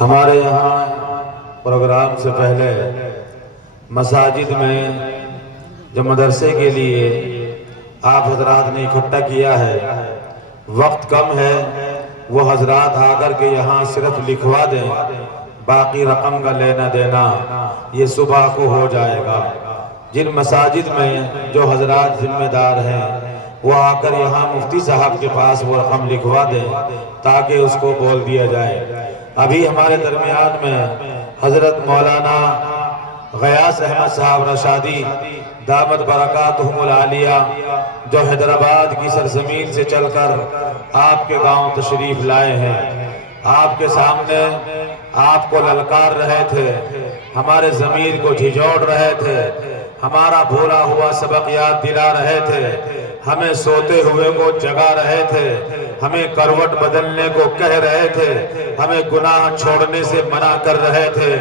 ہمارے یہاں پروگرام سے پہلے مساجد میں جو مدرسے کے لیے آپ حضرات نے اکٹھا کیا ہے، وقت کم ہے، وہ حضرات آ کر کے یہاں صرف لکھوا دیں، باقی رقم کا لینا دینا یہ صبح کو ہو جائے گا۔ جن مساجد میں جو حضرات ذمہ دار ہیں وہ آ کر یہاں مفتی صاحب کے پاس وہ رقم لکھوا دیں تاکہ اس کو بول دیا جائے۔ ابھی ہمارے درمیان میں حضرت مولانا غیاث احمد صاحب رشادی دامت برکاتہم العالیہ جو حیدرآباد کی سرزمین سے چل کر آپ کے گاؤں تشریف لائے ہیں، آپ کے سامنے آپ کو للکار رہے تھے، ہمارے ضمیر کو جھنجھوڑ رہے تھے، ہمارا بھولا ہوا سبق یاد دلا رہے تھے، ہمیں سوتے ہوئے کو جگا رہے تھے، ہمیں کروٹ بدلنے کو کہہ رہے تھے، ہمیں گناہ چھوڑنے سے منع کر رہے تھے،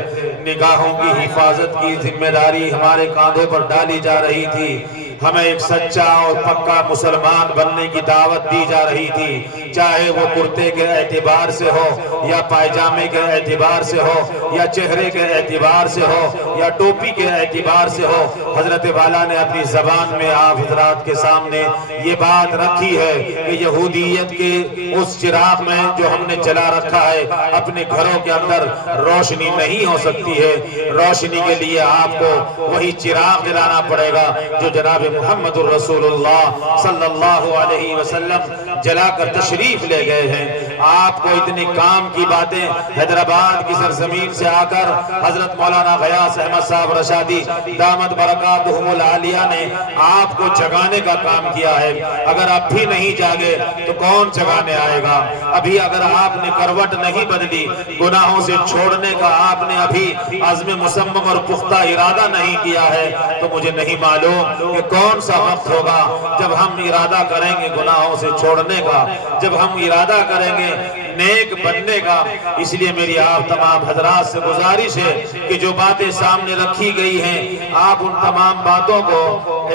نگاہوں کی حفاظت کی ذمہ داری ہمارے کاندھوں پر ڈالی جا رہی تھی، ہمیں ایک سچا اور پکا مسلمان بننے کی دعوت دی جا رہی تھی، چاہے وہ کرتے کے اعتبار سے ہو یا پائجامے کے اعتبار سے ہو یا چہرے کے اعتبار سے ہو یا ٹوپی کے اعتبار سے ہو۔ حضرت والا نے اپنی زبان میں آپ حضرات کے سامنے یہ بات رکھی ہے کہ یہودیت کے اس چراغ میں جو ہم نے جلا رکھا ہے اپنے گھروں کے اندر روشنی نہیں ہو سکتی ہے، روشنی کے لیے آپ کو وہی چراغ جلانا پڑے گا جو جناب محمد الرسول اللہ صلی اللہ علیہ وسلم جلا کر تشریف لے گئے ہیں۔ آپ کو اتنے کام کی باتیں حیدرآباد کی سرزمین سے آ کر حضرت مولانا غیاث احمد صاحب رشادی دامت برکاتہم العالیہ نے آپ کو جگانے کا کام کیا ہے۔ اگر آپ بھی نہیں جاگے تو کون جگانے آئے گا؟ ابھی اگر آپ نے کروٹ نہیں بدلی، گناہوں سے چھوڑنے کا آپ نے ابھی عزم مصمم اور پختہ ارادہ نہیں کیا ہے تو مجھے نہیں معلوم کہ کون سا وقت ہوگا جب ہم ارادہ کریں گے گناہوں سے چھوڑنے کا، جب ہم ارادہ کریں گے نیک بننے کا۔ اس لیے میری آپ تمام حضرات سے گزارش ہے کہ جو باتیں سامنے رکھی گئی ہیں آپ ان تمام باتوں کو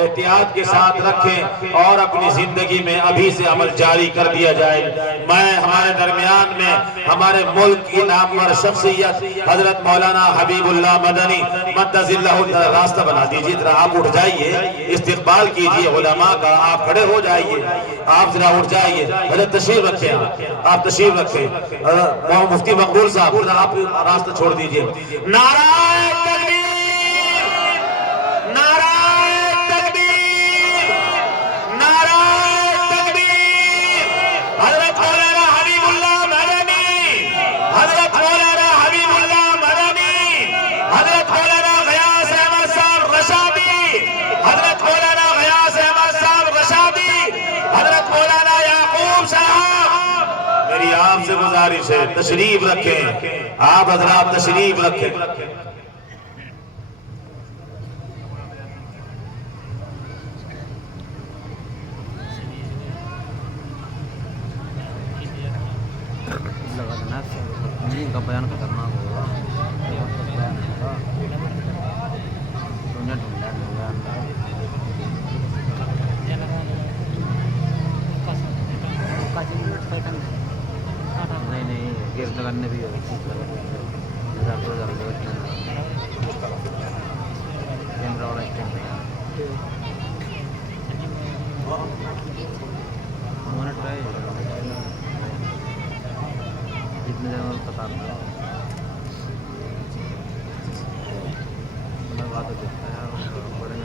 احتیاط کے ساتھ رکھیں اور اپنی زندگی میں ابھی سے عمل جاری کر دیا جائے۔ میں ہمارے درمیان میں ہمارے ملک کی نامور شخصیت حضرت مولانا حبیب اللہ مدنی مدد اللہ راستہ بنا دیجیے، ذرا آپ اٹھ جائیے، استقبال کیجیے علماء کا، آپ کھڑے ہو جائیے، آپ ذرا اٹھ جائیے، حضرت تشریف رکھیں، آپ تشریف رکھیں۔ مفتی مقبول صاحب آپ راستہ چھوڑ دیجیے۔ نعرہ تکبیر، نعرہ تکبیر، نعرہ تکبیر۔ حضرت مولانا حبیب اللہ مدنی، حضرت مولانا حبیب اللہ مدنی، حضرت مولانا غیاث احمد صاحب رشادی، حضرت مولانا غیاث احمد صاحب رشادی، حضرت مولانا یعقوب صاحب۔ میری آپ سے گزارش ہے تشریف رکھیں، آپ حضرات تشریف رکھیں۔ کا بیان کرنا ہوگا نہیں گیٹ لگانے بھی کیمرہ والا اسٹینڈ ٹرائی جتنے جگہ پتا بات دیکھتا ہے بڑے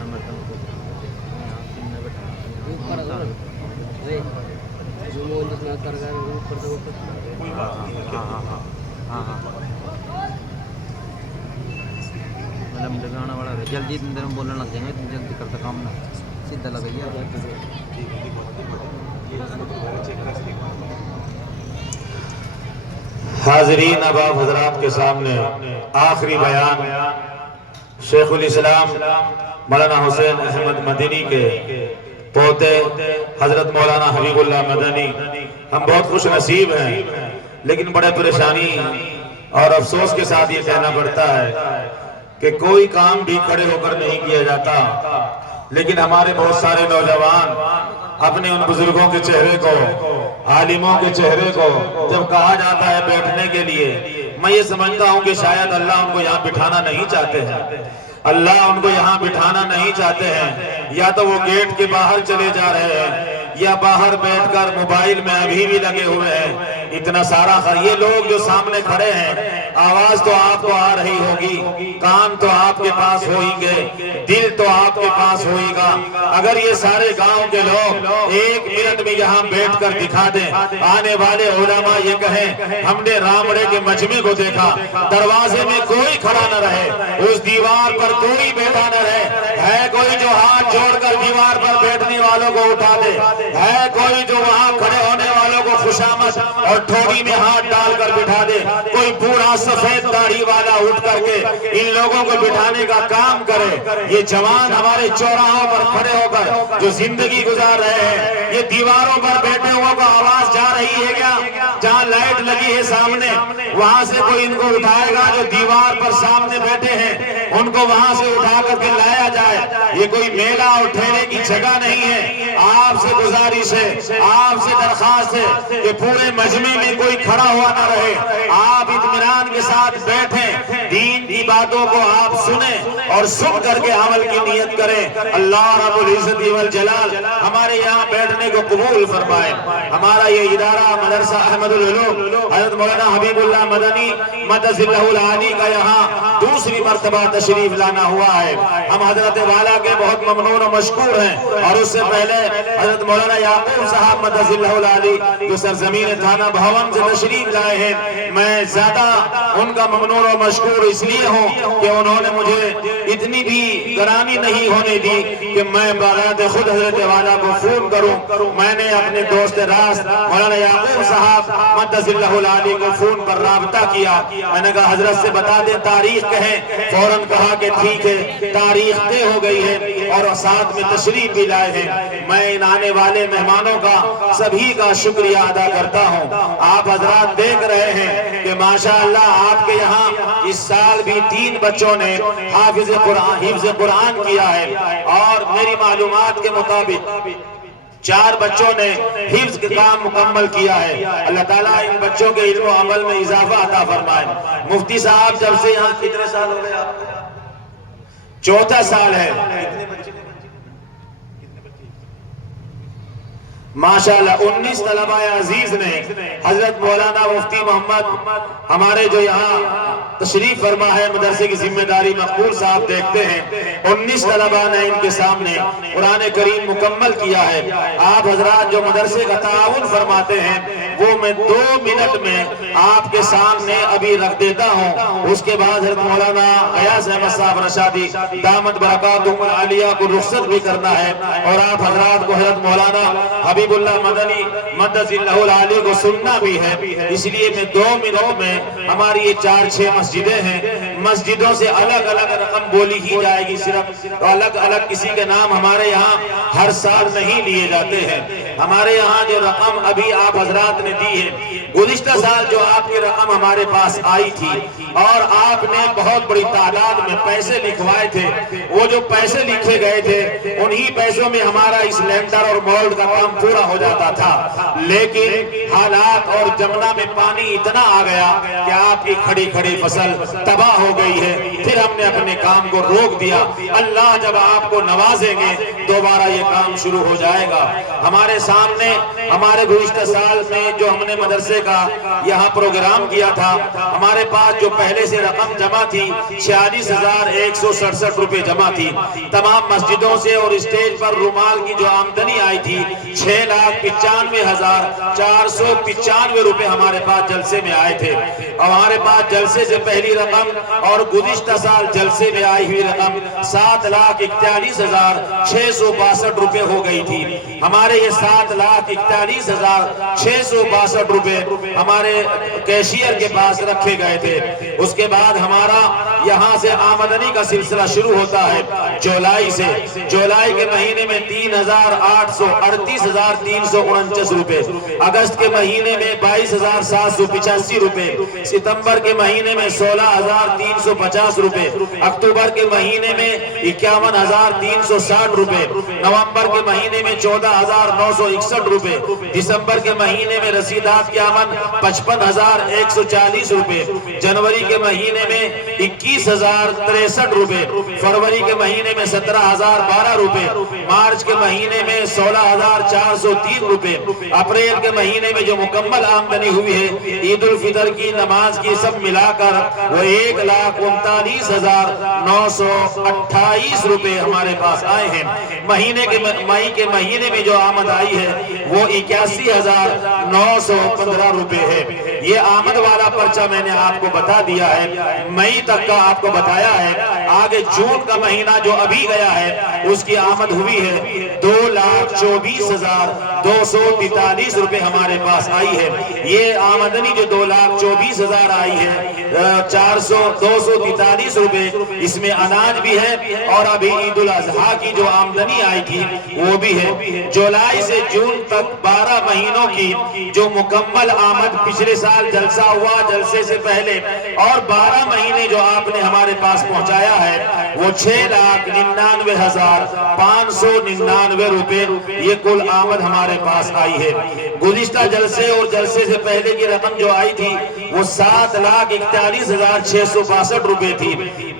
لگانا والا جلدی اتنے دیر میں بولنے لگ جائیں گے، اتنی جلدی کرتا کام نہ سیدھا لگائیے۔ حاضرین، اب آپ حضرات کے سامنے آخری بیان شیخ الاسلام مولانا حسین احمد مدنی کے پوتے حضرت مولانا حبیب اللہ مدنی۔ ہم بہت خوش نصیب ہیں لیکن بڑے پریشانی اور افسوس کے ساتھ یہ کہنا پڑتا ہے کہ کوئی کام بھی کھڑے ہو کر نہیں کیا جاتا، لیکن ہمارے بہت سارے نوجوان اپنے ان بزرگوں کے چہرے کو، عالموں کے چہرے کو جب کہا جاتا ہے بیٹھنے کے لیے، میں یہ سمجھتا ہوں کہ شاید اللہ ان کو یہاں بٹھانا نہیں چاہتے ہیں، اللہ ان کو یہاں بٹھانا نہیں چاہتے ہیں، یا تو وہ گیٹ کے باہر چلے جا رہے ہیں یا باہر بیٹھ کر موبائل میں ابھی بھی لگے ہوئے ہیں۔ اتنا سارا یہ لوگ جو سامنے کھڑے ہیں، آواز تو آپ کو آ رہی ہوگی، کان تو آپ کے پاس ہوئیں گے، دل تو آپ کے پاس ہوئے گا۔ اگر یہ سارے گاؤں کے لوگ ایک منٹ میں یہاں بیٹھ کر دکھا دیں، آنے والے علماء یہ کہیں ہم نے رامڑے کے مجمع کو دیکھا، دروازے میں کوئی کھڑا نہ رہے، اس دیوار پر کوئی بیٹھا نہ رہے، ہے کوئی جو ہاتھ جوڑ کر دیوار پر بیٹھنے والوں کو اٹھا دے، ہے کوئی جو وہاں کھڑے ہونے والوں کو خوشامد اور ٹھوڑی میں ہاتھ ڈال کر بٹھا دے، کوئی بوڑھا سفید داڑھی والا اٹھ کر کے ان لوگوں کو بٹھانے کا کام کرے۔ یہ جوان ہمارے چوراہوں پر کھڑے ہو کر جو زندگی گزار رہے ہیں، یہ دیواروں پر بیٹھے ہوا کو آواز جا رہی ہے کیا؟ جہاں لائٹ لگی ہے سامنے، وہاں سے کوئی ان کو اٹھائے گا؟ جو دیوار پر سامنے بیٹھے ہیں ان کو وہاں سے اٹھا کر کے لایا جائے۔ یہ کوئی میلہ اور ٹھیلے کی جگہ نہیں ہے۔ آپ سے گزارش ہے، آپ سے درخواست ہے کہ پورے مجمع میں کوئی کھڑا ہوا نہ رہے، آپ اطمینان کے ساتھ بیٹھیں، دین کی باتوں کو آپ سنیں اور سن کر کے عمل کی نیت کریں۔ اللہ رب العزت والجلال ہمارے یہاں بیٹھنے کو قبول فرمائے۔ ہمارا یہ ادارہ مدرسہ احمد العلوم حضرت مولانا حبیب اللہ مدنی مدث اللہ العالی کا یہاں دوسری مرتبہ تشریف لانا ہوا ہے۔ ہم حضرت والا کے بہت ممنون و مشکور ہیں، اور اس سے پہلے حضرت مولانا یعقوب صاحب مدث اللہ العالی جو سرزمین تھانہ بھون سے تشریف لائے ہیں، میں زیادہ ان کا ممنون و مشکور اس لیے ہوں کہ انہوں نے مجھے اتنی بھی گرانی نہیں ہونے دی کہ میں بغیر خود حضرت والا کو فون کروں۔ میں نے اپنے دوست راست مولانا یعقوب صاحب مدث اللہ العالی کو فون پر رابطہ کیا، میں نے کہا حضرت سے بتا دیں تاریخ کہیں، فوراً کہا کہ ٹھیک ہے، تاریخ طے ہو گئی ہے اور ساتھ میں تشریف بھی لائے ہیں۔ میں ان آنے والے مہمانوں کا سبھی کا شکریہ ادا کرتا ہوں۔ آپ حضرات دیکھ رہے ہیں کہ ماشاءاللہ آپ کے یہاں اس سال بھی 3 بچوں نے حفظ قرآن کیا ہے، اور میری معلومات کے مطابق 4 بچوں نے حفظ کا کام مکمل کیا ہے۔ اللہ تعالیٰ ان بچوں کے علم و عمل میں اضافہ عطا فرمائے۔ مفتی صاحب جب سے یہاں کتنے سال ہو گئے آپ کو؟ 4تھا سال ہے۔ ماشاءاللہ 19 طلبہ عزیز نے حضرت مولانا مفتی محمد ہمارے جو یہاں تشریف فرما ہے مدرسے کی ذمہ داری مقبول صاحب دیکھتے ہیں، 19 طلبہ نے ان کے سامنے قرآن کریم مکمل کیا ہے۔ آپ حضرات جو مدرسے کا تعاون فرماتے ہیں وہ میں 2 منٹ میں آپ کے سامنے ابھی رکھ دیتا ہوں۔ اس کے بعد حضرت مولانا غیاث احمد صاحب رشادی دامت برکاتہم العالیہ کو رخصت بھی کرنا ہے، اور آپ حضرات کو حضرت مولانا حبیب اللہ مدنی مدث اللہ العالی کو سننا بھی ہے۔ اس لیے میں 2 منٹ میں، ہماری یہ 4-6 مسجدیں ہیں، مسجدوں سے الگ الگ رقم بولی ہی جائے گی صرف، تو الگ الگ کسی کے نام ہمارے یہاں ہر سال نہیں لیے جاتے ہیں۔ ہمارے یہاں جو رقم ابھی آپ حضرات نے دی ہے، گزشتہ سال جو آپ کی رقم ہمارے پاس آئی تھی اور آپ نے بہت بڑی تعداد میں پیسے لکھوائے تھے، وہ جو پیسے لکھے گئے تھے انہی پیسوں میں ہمارا اس لینڈر اور مولڈ کا کام پورا ہو جاتا تھا، لیکن حالات اور جمنا میں پانی اتنا آ گیا کہ آپ کی کھڑی کھڑی فصل تباہ ہو گئی ہے۔ پھر ہم نے اپنے کام کو روک دیا۔ اللہ جب آپ کو نوازیں گے دوبارہ یہ کام شروع ہو جائے گا۔ ہمارے سامنے ہمارے گزشتہ سال میں جو ہم نے مدرسے کا یہاں پروگرام کیا تھا، ہمارے پاس جو پہلے سے رقم جمع تھی 46,167 روپے جمع تھی۔ تمام مسجدوں سے اور اسٹیج پر رومال کی جو آمدنی آئی تھی 6,95,495 روپے ہمارے پاس جلسے میں آئے تھے، اور ہمارے پاس جلسے سے پہلی رقم اور گزشتہ سال جلسے میں آئی ہوئی رقم 7,41,662 روپے ہو گئی تھی۔ ہمارے یہ 7,41,662 روپے ہمارے کیشیئر کے پاس رکھے گئے تھے۔ اس کے بعد ہمارا یہاں سے آمدنی کا سلسلہ شروع ہوتا ہے جولائی سے۔ جولائی کے مہینے میں 3,838,349 روپے، اگست کے مہینے میں 22,785 روپے، ستمبر کے مہینے میں 16,350 روپے، اکتوبر کے مہینے میں 51,360 روپے، نومبر کے مہینے میں 14,961 روپے، دسمبر کے مہینے میں رسیدات کی آمد 55,140 روپے، جنوری کے مہینے میں 21,063 روپے، فروری کے مہینے میں 17,012 روپے، مارچ کے مہینے میں 16,403 روپے، اپریل کے مہینے میں جو مکمل آمدنی ہوئی ہے عید الفطر کی نماز کی سب ملا کر وہ 1,39,928 روپے ہمارے پاس آئے ہیں۔ مئی کے مہینے میں جو آمد آئی ہے وہ 81,915 روپے ہے۔ یہ آمد والا پرچہ میں نے آپ کو بتا دیا ہے، مئی تک کا آپ کو بتایا ہے۔ آگے جون کا مہینہ جو ابھی گیا ہے اس کی آمد ہوئی ہے 2,24,243 روپے ہمارے پاس آئی ہے۔ یہ آمدنی جو 2,24,000 آئی ہے 243 روپے، اس میں اناج بھی ہے اور ابھی عید الاضحیٰ کی جو آمدنی آئی تھی وہ بھی ہے۔ جولائی سے جون تک 12 مہینوں کی جو مکمل آمد پچھلے سال جلسہ ہوا جلسے سے پہلے اور 12 مہینے جو آپ نے ہمارے پاس پہنچایا ہے وہ 6,99,599 روپے یہ کل آمد ہمارے پاس آئی ہے۔ گزشتہ جلسے اور جلسے سے پہلے کی رقم جو آئی تھی وہ 7,41,662 روپے تھی۔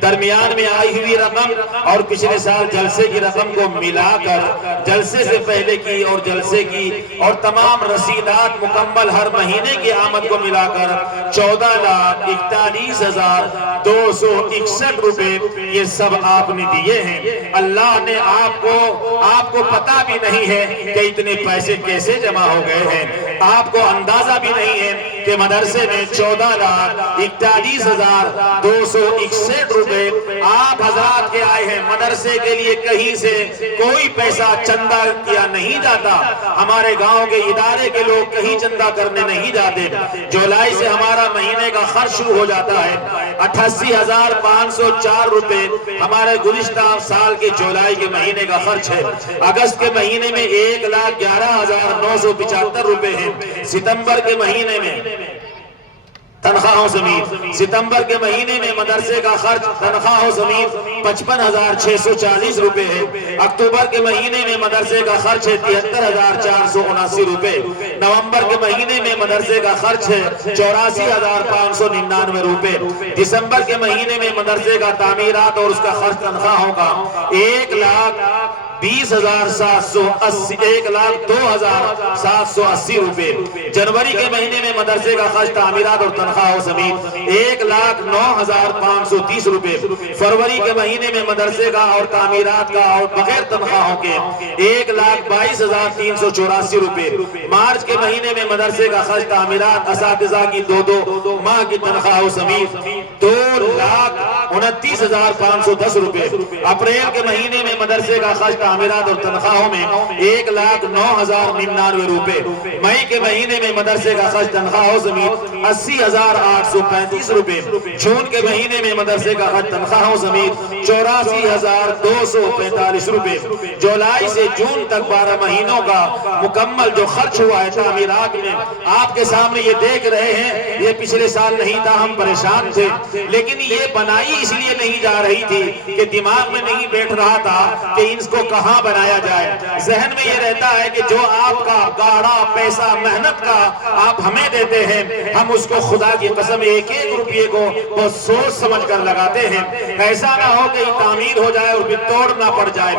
درمیان میں آئی ہوئی رقم اور پچھلے سال جلسے کی رقم کو ملا کر جلسے سے پہلے کی اور جلسے کی اور تمام رسیدات مکمل ہر مہینے کی آمد کو ملا کر 14,41,261 روپے یہ سب آپ نے دیے ہیں۔ اللہ نے آپ کو پتہ بھی نہیں ہے کہ اتنے پیسے کیسے جمع ہو گئے ہیں، آپ کو اندازہ بھی نہیں ہے کہ مدرسے میں 14,41,261 روپے آپ حضرات کے آئے ہیں۔ مدرسے کے لیے کہیں سے کوئی پیسہ چندہ کیا نہیں جاتا، ہمارے گاؤں کے ادارے کے لوگ کہیں چندہ کرنے نہیں جاتے۔ جولائی سے ہمارا مہینے کا خرچ شروع ہو جاتا ہے 88,504 روپے ہمارے گزشتہ سال کے جولائی کے مہینے کا خرچ ہے۔ اگست کے مہینے میں 1,11,975 روپے ہیں۔ ستمبر کے مہینے میں تنخواہوں سمیت ستمبر کے مہینے میں مدرسے کا خرچ تنخواہوں سمیت 55,640 روپے ہے۔ اکتوبر کے مہینے میں مدرسے کا خرچ ہے 73,479 روپے۔ نومبر کے مہینے میں مدرسے کا خرچ ہے 84,599 روپے۔ دسمبر کے مہینے میں مدرسے کا تعمیرات اور اس کا خرچ تنخواہوں کا 1,02,780 روپے۔ جنوری کے مہینے میں مدرسے کا خرچ تعمیرات اور تنخواہوں سمیت 1,09,530 روپے۔ فروری کے مہینے میں مدرسے کا اور تعمیرات کا اور بغیر تنخواہوں کے 1,22,384 روپے۔ مارچ کے مہینے میں مدرسے کا خرچ تعمیرات اساتذہ کی دو ماہ کی تنخواہوں سمیت 2,29,510 روپے۔ اپریل کے مہینے میں مدرسے کا خرچ تعمیرات اور تنخواہوں میں 1,09,099 روپے۔ مئی کے مہینے میں مدرسے کا خرچ تنخواہوں سمیت 80,835 روپے۔ جون کے مہینے میں مدرسے کا خرچ تنخواہوں سمیت 84,245 روپے۔ جولائی سے جون تک 12 مہینوں کا مکمل جو خرچ ہوا ہے تعمیرات میں آپ کے سامنے یہ دیکھ رہے ہیں۔ یہ پچھلے سال نہیں تھا، ہم پریشان تھے، لیکن یہ بنائی اس لیے نہیں جا رہی تھی کہ دماغ میں نہیں بیٹھ رہا تھا کہ اس کو کہاں بنایا جائے۔ ذہن میں یہ رہتا ہے کہ جو آپ کا گاڑا پیسہ محنت کا آپ ہمیں دیتے ہیں ہم اس کو خدا کی قسم ایک ایک روپیے کو بہت سوچ سمجھ کر لگاتے ہیں، ایسا نہ ہو کہ تعمیر ہو جائے اور پھر توڑنا پڑ جائے۔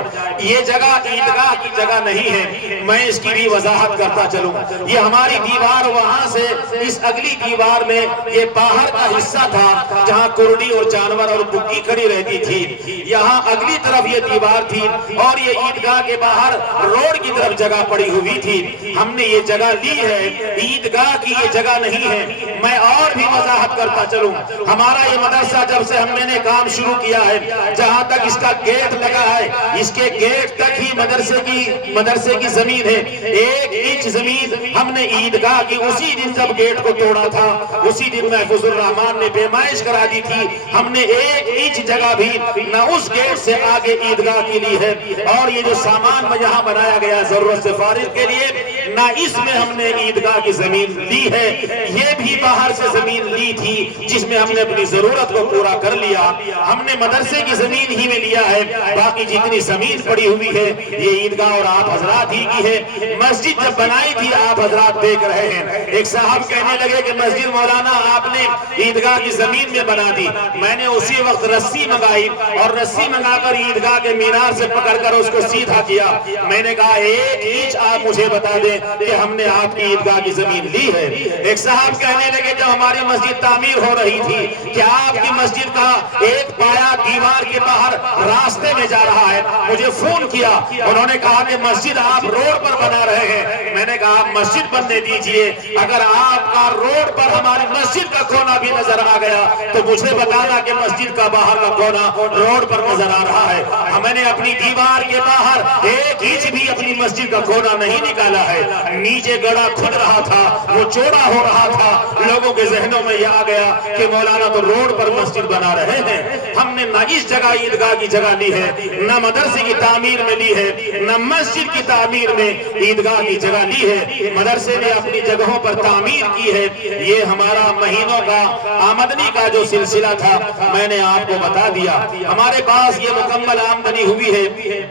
یہ جگہ عیدگاہ کی جگہ نہیں ہے، میں اس کی بھی وضاحت کرتا چلوں۔ یہ ہماری دیوار وہاں سے اس اگلی دیوار میں یہ باہر کا حصہ تھا جہاں کرڑی اور جانور اور بگی کھڑی رہتی تھی، یہاں اگلی طرف یہ دیوار تھی اور یہ عیدگاہ کے باہر روڈ کی طرف جگہ پڑی ہوئی تھی۔ ہم نے یہ جگہ لی ہے، عیدگاہ کی یہ جگہ نہیں ہے۔ میں اور بھی وضاحت کرتا چلوں. ہمارا یہ مدرسہ جب سے ہم نے کام شروع کیا ہے، جہاں تک اس کا گیٹ لگا ہے، اس کے گیٹ تک ہی مدرسے کی زمین ہے. 1 انچ زمین ہم نے عیدگاہ کی اسی دن جب گیٹ کو توڑا تھا، اسی دن محفوظ الرحمان نے پیمائش کرا دی تھی. ہم نے 1 انچ جگہ بھی نہ اس گیٹ سے آگے عیدگاہ کی لی ہے. اور یہ جو سامان میں یہاں بنایا گیا ضرورت سے فارغ کے لیے، نہ اس میں ہم نے عیدگاہ کی زمین لی ہے. یہ بھی باہر سے زمین لی تھی جس میں ہم نے اپنی ضرورت کو پورا کر لیا. ہم نے مدرسے کی زمین ہی میں لیا ہے. باقی جتنی زمین پڑی ہوئی ہے یہ عیدگاہ اور آپ حضرات ہی کی ہے. مسجد جب بنائی تھی آپ حضرات دیکھ رہے ہیں، ایک صاحب کہنے لگے کہ مسجد مولانا آپ نے عیدگاہ کی زمین میں بنا دی. میں نے اسی وقت رسی منگائی اور رسی منگا کر عیدگاہ کے مینار سے پکڑ کر اس کو سیدھا کیا. میں نے کہا 1 انچ آپ مجھے بتا دیں کہ ہم نے آپ کی عیدگاہ کی زمین لی ہے. ایک صاحب کہنے لگے جب ہماری مسجد تعمیر ہو رہی تھی کہ آپ کی مسجد کا ایک پایا دیوار کے باہر راستے میں جا رہا ہے، مجھے فون کیا. انہوں نے کہا کہ مسجد آپ روڈ پر بنا رہے ہیں. میں نے کہا مسجد بننے دیجئے، اگر آپ کا روڈ پر ہماری مسجد کا کونا بھی نظر آ گیا تو مجھے بتانا کہ مسجد کا باہر کا کونا روڈ پر نظر آ رہا ہے. ہم نے اپنی دیوار کے باہر 1 انچ بھی اپنی مسجد کا کونا نہیں نکالا ہے. نیچے گڑا کھد رہا تھا، وہ چوڑا ہو رہا تھا. لوگوں کے ذہنوں میں یہ آ گیا کہ مولانا تو روڈ پر مسجد بنا رہے ہیں. ہم نے نہ اس جگہ عیدگاہ کی جگہ لی ہے، نہ مدرسے کی تعمیر میں لی ہے، نہ مسجد کی تعمیر میں عیدگاہ کی جگہ لی ہے. مدرسے نے اپنی جگہوں پر تعمیر کی ہے. یہ ہمارا مہینوں کا آمدنی کا جو سلسلہ تھا میں نے آپ کو بتا دیا. ہمارے پاس یہ مکمل آمدنی ہوئی ہے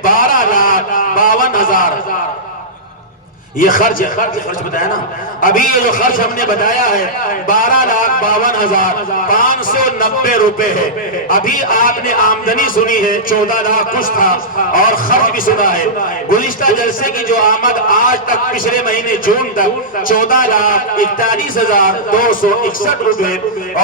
12,52,000. یہ خرچ بتایا نا. ابھی یہ جو خرچ ہم نے بتایا ہے 12,52,590 روپے ہے. ابھی آپ نے آمدنی سنی ہے 14 لاکھ کچھ تھا اور خرچ بھی سنا ہے. گزشتہ جلسے کی جو آمد آج تک پچھلے مہینے جون تک 14,41,261 روپے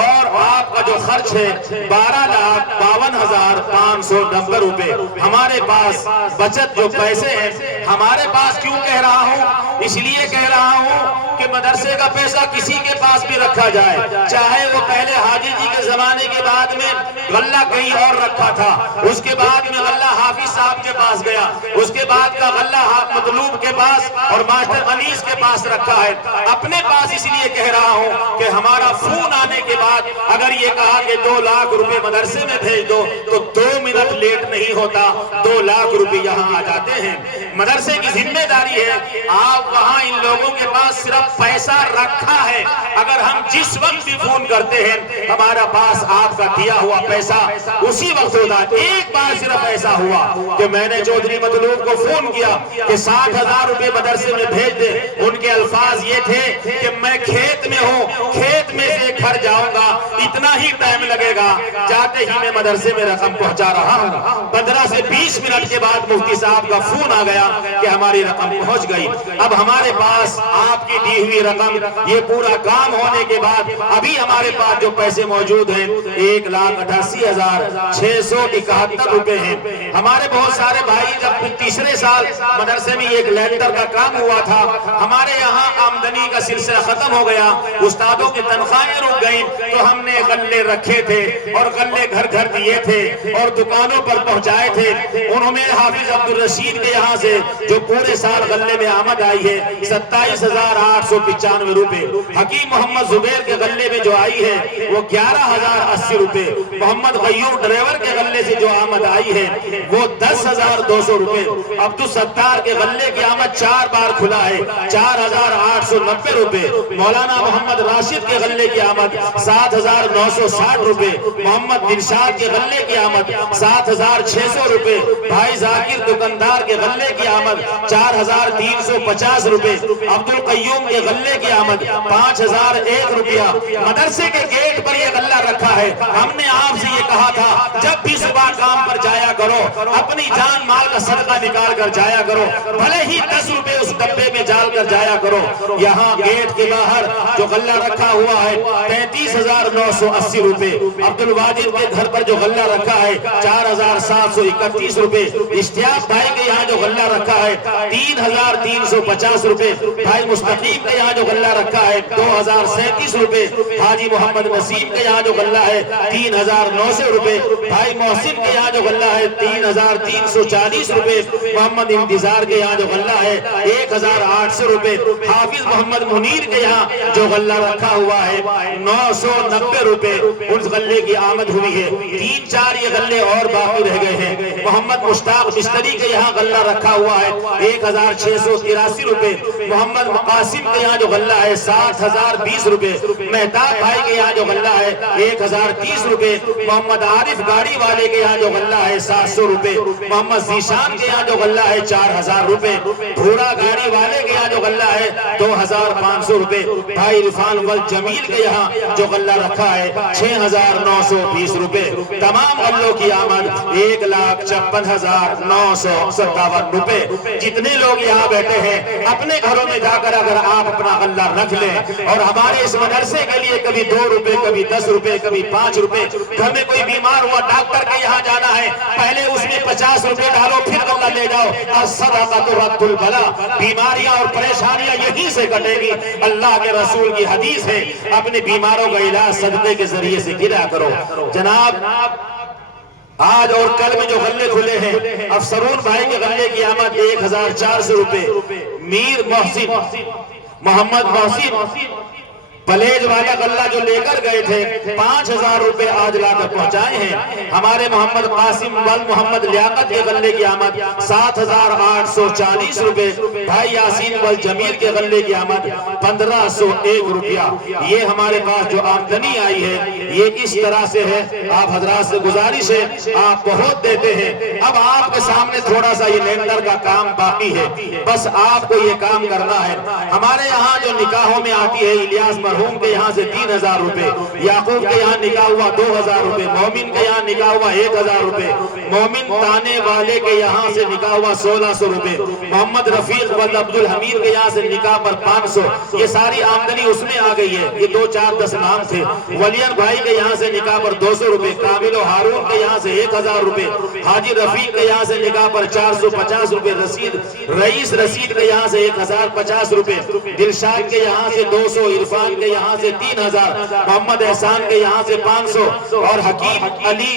اور آپ کا جو خرچ ہے 12,52,590 روپے. ہمارے پاس بچت جو پیسے ہیں ہمارے پاس کیوں کہہ رہا ہوں؟ اس لیے کہہ رہا ہوں کہ مدرسے کا پیسہ کسی کے پاس بھی رکھا جائے، چاہے وہ پہلے حاجی جی کے زمانے کے بعد میں غلہ کہیں اور رکھا تھا، اس کے بعد میں غلہ حافظ صاحب کے پاس گیا، اس کے بعد کا غلہ مطلوب کے پاس اور ماسٹر انیس کے پاس رکھا ہے. اپنے پاس اس لیے کہہ رہا ہوں کہ ہمارا فون آنے کے بعد اگر یہ کہا کہ 2 لاکھ روپے مدرسے میں بھیج دو تو 2 منٹ لیٹ نہیں ہوتا، 2 لاکھ روپے یہاں آ جاتے ہیں. مدرسے کی ذمہ داری ہے آپ وہاں ان لوگوں کے پاس صرف پیسہ رکھا ہے. اگر ہم جس وقت بھی فون کرتے ہیں ہمارا پاس آپ کا دیا ہوا پیسہ اسی وقت ہوتا ہے. ایک بار صرف ایسا ہوا کہ میں نے چودھری مطلوب کو فون کیا کہ 60,000 روپے مدرسے میں بھیج دے. ان کے الفاظ یہ تھے کہ میں کھیت میں ہوں، کھیت میں سے گھر جاؤں گا، اتنا ہی ٹائم لگے گا، جاتے ہی میں مدرسے میں رقم پہنچا رہا ہوں. 15 سے 20 منٹ کے بعد مفتی صاحب کا فون آ گیا کہ ہماری رقم پہنچ گئی. اب ہمارے پاس آپ کی دی ہوئی رقم یہ پورا کام ہونے کے بعد ابھی ہمارے پاس جو پیسے موجود ہیں 1,88,671 روپے ہیں. ہمارے بہت سارے بھائی جب تیسرے سال مدرسے میں ایک لینٹر کا کام ہوا تھا، ہمارے یہاں آمدنی کا سلسلہ ختم ہو گیا، استادوں کی تنخواہیں رک گئیں تو ہم نے غلے رکھے تھے اور غلے گھر گھر دیے تھے اور دکانوں پر پہنچائے تھے. انہوں نے حافظ عبدالرشید کے یہاں سے جو پورے سال غلے میں آمد آئی ہے 27,895 روپے. حکیم محمد زبیر کے غلے میں جو آئی ہے وہ 11,080 روپے. محمد غیور ڈرائیور کے غلے سے جو آمد آئی ہے وہ 10,200 روپے. عبدالستار کے غلے کی آمد 4 بار کھلا ہے 4,890 روپے. مولانا محمد راشد کے غلے کی آمد 7,960 روپے. محمد دلشاد کے غلے کی آمد 7,600 روپے. بھائی ذاکر دکاندار کے غلے کی آمد 4,350 روپے. عبدالقیوم کے غلے کی آمد 5,001 روپیہ. مدرسے کے گیٹ پر یہ غلہ رکھا ہے. ہم نے آپ سے یہ کہا تھا جب بھی بھی صبح کام پر جایا کرو، اپنی جان مال کا صدقہ نکال کر جایا کرو، بھلے ہی 10 روپے اس ڈبے میں ڈال کر جایا کرو۔ یہاں گیٹ کے باہر جو غلہ رکھا ہوا ہے 33,980 روپے، عبد الواجد کے گھر پر جو غلہ رکھا ہے 4,731 روپے، اشتیاق بھائی کے یہاں جو غلہ رکھا ہے 3,350 روپے، بھائی مستقیم کے یہاں جو غلہ رکھا ہے 2,037 روپے، حاجی محمد نسیم کے یہاں جو غلہ ہے 3,900 روپے، بھائی محسن کے یہاں جو غلہ ہے 3,340 روپے، محمد انتظار کے یہاں جو غلہ ہے 1,800 روپے، حافظ محمد منیر کے یہاں جو غلہ رکھا ہوا ہے 990 روپے، اس غلے کی آمد ہوئی ہے۔ 3-4 یہ غلے اور باقی رہ گئے ہیں۔ محمد مشتاق مستری کے یہاں غلہ رکھا ہوا ہے 1,683 روپے، محمد مقاسم کے یہاں جو غلہ ہے 60,020 روپے، مہتاب بھائی کے یہاں جو غلہ ہے 1,030 روپے، محمد عارف گاڑی والے کے یہاں جو غلہ ہے 700 روپے، محمد ذیشان کے یہاں جو غلہ ہے 4,000 روپے، بھورا گاڑی والے کے یہاں جو غلہ ہے 2,500 روپے، بھائی عرفان والجمیل کے یہاں جو غلہ رکھا ہے 6,920 روپے۔ تمام غلوں کی آمد 1,56,957 روپے۔ جتنے لوگ یہاں بیٹھے ہیں اپنے گھروں میں جا کر اگر آپ اپنا غلہ رکھ لیں اور ہمارے اس مدرسے کے لیے کبھی 2 روپے، کبھی 10 روپے، کبھی 5 روپے، گھر میں کوئی بیمار ہوا ڈاکٹر کے یہاں جانا ہے، پہلے اس میں 50 روپے ڈالو پھر غلہ لے جاؤ۔ الصدقۃ رد البلا، بیماریاں اور پریشانیاں یہیں سے کٹے گی۔ اللہ کے رسول کی حدیث ہے اپنے بیماروں کا علاج صدقے کے ذریعے سے کیا کرو۔ جناب آج اور کل میں جو غلے کھلے ہیں، افسرون بھائی کے غلے کی آمد 1,400 روپے، میر محسن محمد محسن پلیج والا غلہ جو لے کر گئے تھے 5,000 روپے آج لا کر پہنچائے ہیں۔ ہمارے محمد قاسم وال محمد لیاقت کے غلے کی آمد 7,840 روپے، بھائی یاسین والجمیل کے غلے کی آمد 1,501 روپیہ۔ یہ ہمارے پاس جو آمدنی آئی ہے یہ اس طرح سے ہے۔ آپ حضرات سے گزارش ہے، آپ بہت دیتے ہیں، اب آپ کے سامنے تھوڑا سا یہ لینڈر کا کام باقی ہے، بس آپ کو یہ کام کرنا ہے۔ ہمارے یہاں جو نکاحوں میں آتی ہے الیاس مرحوم کے یہاں سے 3,000 روپے، یعقوب کے یہاں نکاح ہوا 2,000 روپے، مومن کے یہاں نکاح ہوا 1,000 روپے، مومن تانے والے کے یہاں سے نکاح ہوا 1,600 روپے، محمد رفیق و عبد الحمید کے یہاں سے نکاح پر 500۔ یہ ساری آمدنی اس میں آ گئی ہے، یہ 2 4 10 نام تھے۔ ولین بھائی کے یہاں سے نکاح پر 200 روپے، کامل و ہارون کے یہاں سے 1,000 روپے، حاجی رفیق کے یہاں سے نکاح پر 450 روپے، رئیس رشید کے یہاں سے 1,050 روپے، دلشاد کے یہاں سے 200، عرفان کے یہاں سے 3,000، محمد احسان کے یہاں سے 500 اور حکیم علی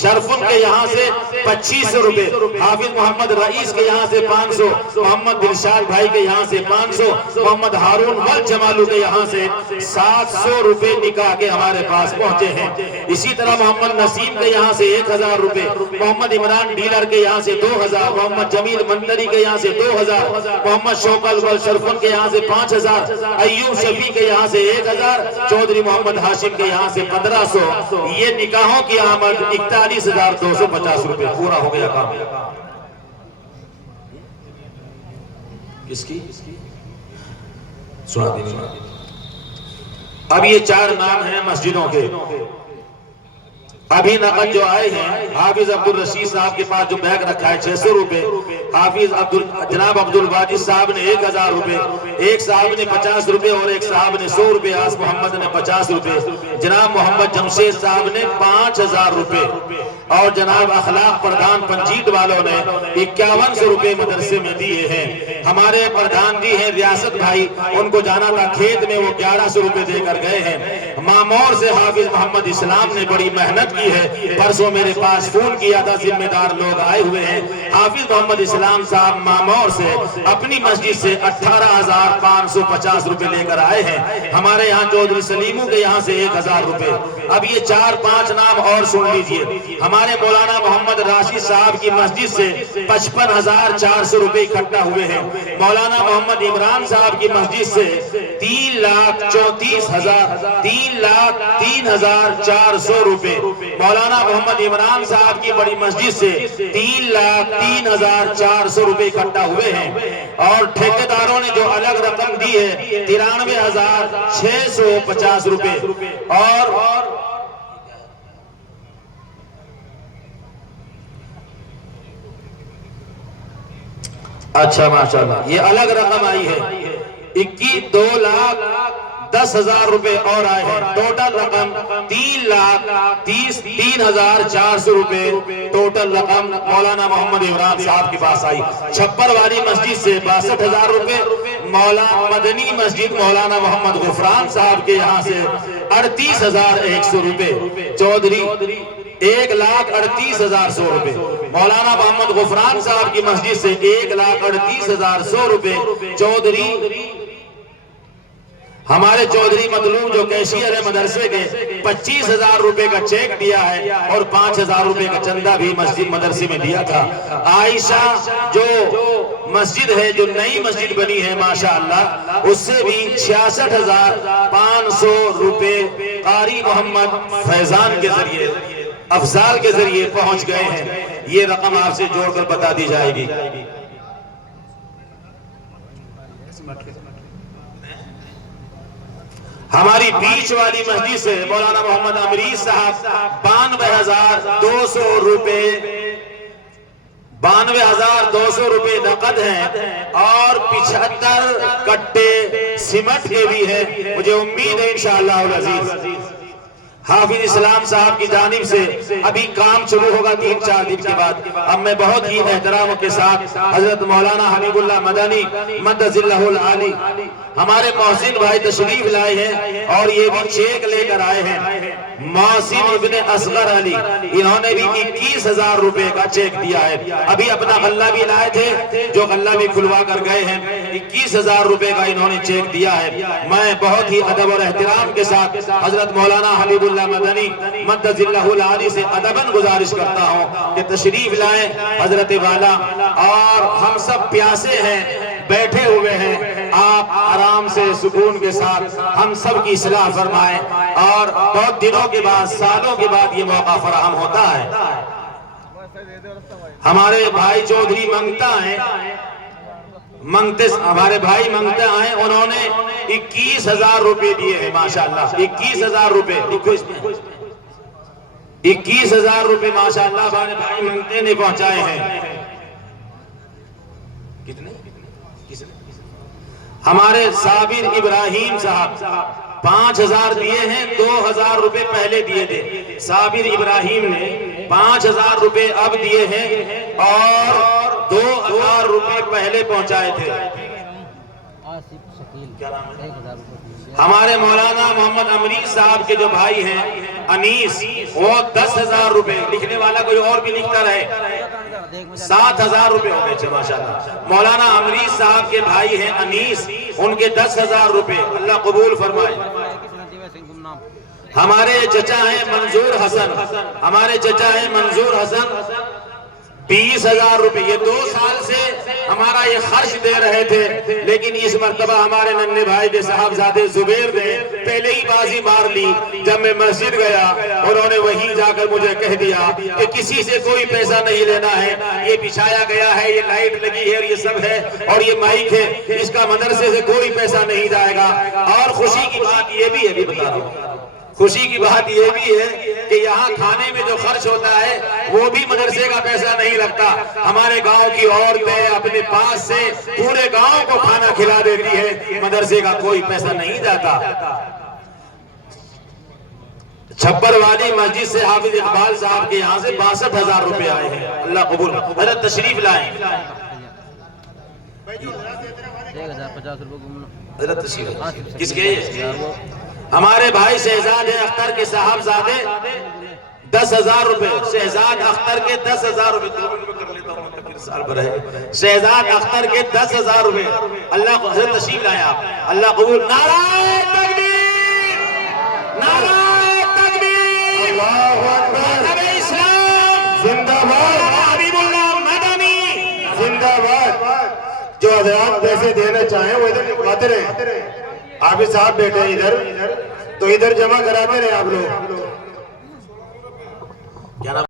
شرفن کے یہاں سے 2500 روپے، حافظ محمد رئیس کے یہاں سے 500، محمد دلشاد بھائی کے یہاں سے 500، محمد ہارون والجمالو کے یہاں سے 700 روپے نکاح کے ہمارے پاس پہنچے ہیں۔ اسی طرح محمد نسیم کے یہاں سے 1,000 روپے، محمد عمران ڈیلر کے یہاں سے 2,000، محمد جمیل مندری کے یہاں سے 2,000، محمد شوکت والشرفن کے یہاں سے 5,000، ایوب شفیع کے یہاں سے 1,000، چودھری محمد ہاشم کے یہاں سے 1,500۔ یہ نکاحوں کی آمد 41,250 روپے۔ پورا ہو گیا کام۔ کس کی؟ سنا دیجیے۔ اب یہ 4 نام ہیں مسجدوں کے۔ ابھی نقد جو آئے ہیں، حافظ عبدالرشید صاحب کے پاس جو بیگ رکھا ہے 600 روپے، حافظ جناب عبد الواجد صاحب نے 1,000 روپے، ایک صاحب نے 50 روپے اور ایک صاحب نے 100 روپے، آس محمد نے 50 روپے، جناب محمد جمشید صاحب نے 5,000 روپے اور جناب اخلاق پردھان پنجیت والوں نے 5100 روپے مدرسے میں دیے ہیں۔ ہمارے پردھان جی ہیں ریاست بھائی، ان کو جانا تھا کھیت میں، وہ 1100 روپے دے کر گئے ہیں۔ مامور سے حافظ محمد اسلام نے بڑی محنت کی ہے، پرسوں میرے پاس فون کیا تھا، ذمہ دار لوگ آئے ہوئے ہیں۔ حافظ محمد اسلام صاحب مامور سے اپنی مسجد سے 18,550 روپے لے کر آئے ہیں۔ ہمارے یہاں چودھری سلیمو کے یہاں سے 1,000 روپے۔ اب یہ 4-5 نام اور سن لیجئے۔ ہمارے مولانا محمد راشد صاحب کی مسجد سے 55,400 روپے اکٹھا ہوئے ہیں۔ مولانا محمد عمران صاحب کی مسجد سے 3,03,400 روپے۔ مولانا محمد عمران صاحب کی بڑی مسجد سے 3,03,400 روپے اکٹھا ہوئے ہیں۔ اور ٹھیکیداروں نے جو الگ رقم دی ہے 93,650 روپے۔ اور اچھا ماشاءاللہ، یہ الگ رقم آئی ہے، 2,10,000 روپے اور آئے ہیں، ٹوٹل رقم 3,30,400 روپے ٹوٹل رقم مولانا محمد عمران صاحب کے پاس آئی۔ چھپر والی مسجد سے 62,000 روپے، مولانا مدنی مسجد مولانا محمد غفران صاحب کے یہاں سے 38,100 روپے، چودھری 1,38,100 روپے، مولانا محمد غفران صاحب کی مسجد سے 1,38,100 روپے، چودھری ہمارے چودھری مطلوب جو کیشیئر ہے مدرسے کے 25,000 روپے کا چیک دیا ہے اور 5,000 روپے کا چندہ بھی مسجد مدرسے میں دیا تھا۔ عائشہ جو مسجد ہے، جو نئی مسجد بنی ہے ماشاءاللہ، اس سے بھی 66,500 روپے قاری محمد فیضان کے ذریعے، افضال کے ذریعے پہنچ گئے ہیں۔ یہ رقم آپ سے جوڑ کر بتا دی جائے گی۔ ہماری بیچ والی مسجد سے مولانا محمد امریز صاحب 92,200 روپے 92,200 روپے نقد ہیں اور 75 کٹے سیمنٹ کے بھی ہیں۔ مجھے امید ہے انشاءاللہ العزیز حافظ اسلام صاحب کی جانب سے ابھی کام شروع ہوگا 3-4 دن کے بعد۔ اب میں بہت ہی احترام کے ساتھ حضرت مولانا حبیب اللہ مدنی مدد اللہ العالی ہمارے محسن بھائی تشریف لائے ہیں اور یہ بھی چیک لے کر آئے ہیں، محسن ابن اصغر علی، انہوں نے بھی 21,000 روپے کا چیک دیا ہے۔ ابھی اپنا غلہ بھی لائے تھے جو غلہ بھی کھلوا کر گئے ہیں، 21,000 روپے کا انہوں نے چیک دیا ہے۔ میں بہت ہی ادب اور احترام کے ساتھ حضرت مولانا حبیب اللہ مدنی مدد اللہ العالی سے ادباً گزارش کرتا ہوں کہ تشریف لائیں حضرت والا، اور ہم سب پیاسے ہیں، بیٹھے ہوئے ہیں، آپ آرام سے سکون کے ساتھ ہم سب کی اصلاح فرمائیں، اور بہت دنوں کے بعد، سالوں کے بعد یہ موقع فراہم ہوتا ہے۔ ہمارے بھائی چودھری منگتا ہیں، ہمارے بھائی منگتے ہیں، انہوں نے 21,000 روپے دیے ہیں ماشاءاللہ، 21,000 روپے، لکھو اس میں 21,000 روپے ماشاءاللہ ہمارے بھائی منگتے نے پہنچائے ہیں۔ کتنے؟ ہمارے صابر ابراہیم صاحب 5,000 دیے ہیں، 2,000 روپے پہلے دیے تھے۔ صابر ابراہیم نے 5,000 روپے اب دیے ہیں اور 2,000 روپے پہلے پہنچائے تھے۔ ہمارے مولانا محمد امریز صاحب کے جو بھائی ہیں انیس، وہ 10,000 روپے، لکھنے والا کوئی اور بھی لکھتا رہے، 7,000 روپے ہو گئے ماشاءاللہ۔ مولانا امریز صاحب کے بھائی ہیں انیس، ان کے 10,000 روپے، اللہ قبول فرمائے۔ ہمارے چچا ہیں منظور حسن، ہمارے چچا ہیں منظور حسن 20,000 روپے، یہ 2 سال سے ہمارا یہ خرچ دے رہے تھے، لیکن اس مرتبہ ہمارے ننھے بھائی کے صاحبزادے زبیر نے پہلے ہی بازی مار لی۔ جب میں مسجد گیا انہوں نے وہیں جا کر مجھے کہہ دیا کہ کسی سے کوئی پیسہ نہیں لینا ہے، یہ بچھایا گیا ہے، یہ لائٹ لگی ہے، یہ سب ہے اور یہ مائک ہے، اس کا مدرسے سے کوئی پیسہ نہیں جائے گا۔ اور خوشی کی بات یہ بھی ہے، بتا رہا ہوں، خوشی کی بات یہ بھی ہے کہ یہاں کھانے میں جو خرچ ہوتا ہے وہ بھی مدرسے کا پیسہ نہیں لگتا۔ ہمارے گاؤں کی عورتیں اپنے پاس سے پورے گاؤں کو کھانا کھلا دیتی ہے، مدرسے کا کوئی پیسہ نہیں جاتا۔ چھپر والی مسجد سے حافظ اقبال صاحب کے یہاں سے 62,000 روپے آئے ہیں، اللہ قبول۔ حضرت تشریف لائیں، حضرت تشریف کس کے؟ ہمارے بھائی شہزاد اختر کے صاحبزادے 10,000 روپے، شہزاد اختر کے 10,000 روپے، شہزاد اختر کے 10,000 روپے، اللہ کو حضرت تشریف لائیں آپ، اللہ قبول۔ نعرہ تکبیر، نعرہ تکبیر، اللہ اکبر، اسلام زندہ باد، حبیب اللہ مدنی زندہ باد۔ جو حضرات پیسے دینا چاہیں وہ ادھر نکلواتے رہے، حافظ صاحب بیٹھے ادھر تو ادھر جمع کراتے رہے آپ لوگ۔